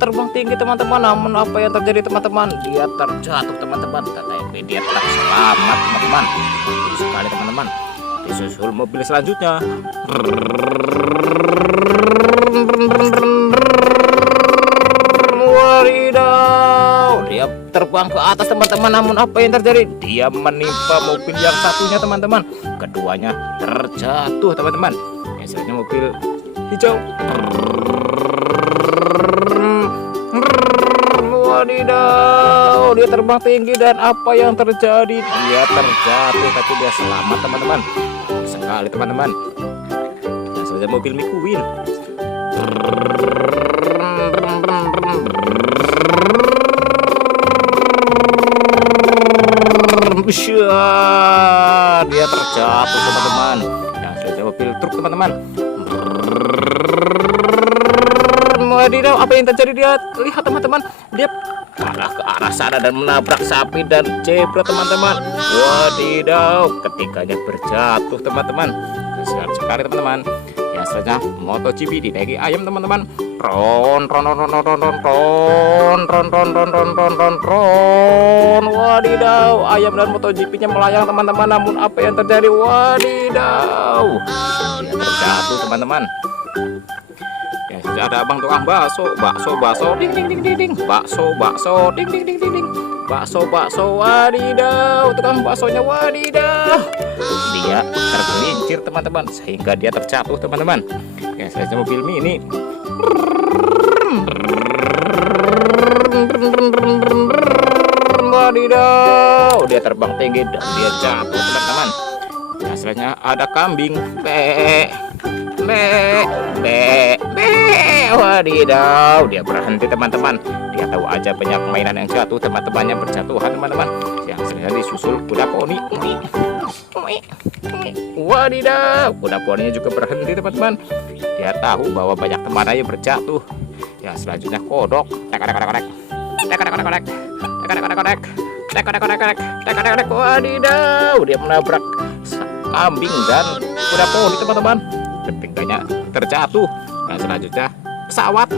terbang tinggi teman-teman. Namun apa yang terjadi teman-teman? Dia terjatuh teman-teman. Tetapi dia tetap selamat teman-teman. Sekali teman-teman. Disusul mobil selanjutnya. Wadidaw, dia terbang ke atas teman-teman. Namun apa yang terjadi? Dia menimpa mobil yang satunya teman-teman. Keduanya terjatuh teman-teman. Yang selanjutnya mobil hijau. Wadidaw, dia terbang tinggi dan apa yang terjadi? Dia terjatuh tapi dia selamat teman-teman. Sekali teman-teman. Yang selanjutnya mobil Mikuin. Dia terjatuh teman-teman. Yang selanjutnya mobil truk teman-teman. Wadidaw, apa yang terjadi? Dia lihat teman-teman, dia arah ke arah sana dan menabrak sapi dan zebra teman-teman. Wadidaw, ketiganya berjatuh teman-teman. Kasihan sekali teman-teman. Yang selanjutnya MotoGP dinaiki ayam teman-teman. Ron ron ron ron ron ron ron ron ron ron ron ron ron ron ron. Wadidaw, ayam dan MotoGP-nya melayang teman-teman. Namun apa yang terjadi? Wadidaw, dia terjatuh teman-teman. Ya, sudah ada abang tukang bakso, ding ding ding ding ding, bakso, ding ding ding ding ding, bakso, wadidaw, tukang baksonya wadidaw. Dia tergelincir teman-teman, sehingga dia terjatuh teman-teman. Ya, selanjutnya mobil mini. Wadidaw, dia terbang tinggi dan dia jatuh teman-teman. Ya, selanjutnya ada kambing. Wadidaw, dia berhenti teman-teman. Dia tahu aja banyak mainan yang jatuh, teman-temannya berjatuhan teman-teman. Yang selanjutnya disusul kuda poni. Wadidaw, kuda poninya juga berhenti teman-teman. Dia tahu bahwa banyak temannya berjatuh. Yang selanjutnya kodok. Wadidaw, dia menabrak kambing dan kuda poni teman-teman. Ketiganya terjatuh. Yang selanjutnya pesawat.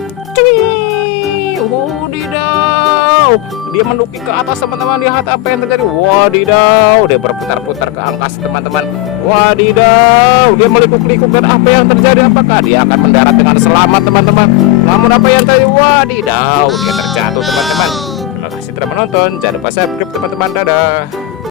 Wadidaw, dia menukik ke atas teman-teman. Lihat apa yang terjadi. Wadidaw, dia berputar-putar ke angkasa teman-teman. Wadidaw, dia melikuk-likuk dan apa yang terjadi? Apakah dia akan mendarat dengan selamat teman-teman? Namun apa yang terjadi? Wadidaw, dia terjatuh teman-teman. Terima kasih telah menonton. Jangan lupa subscribe teman-teman. Dadah.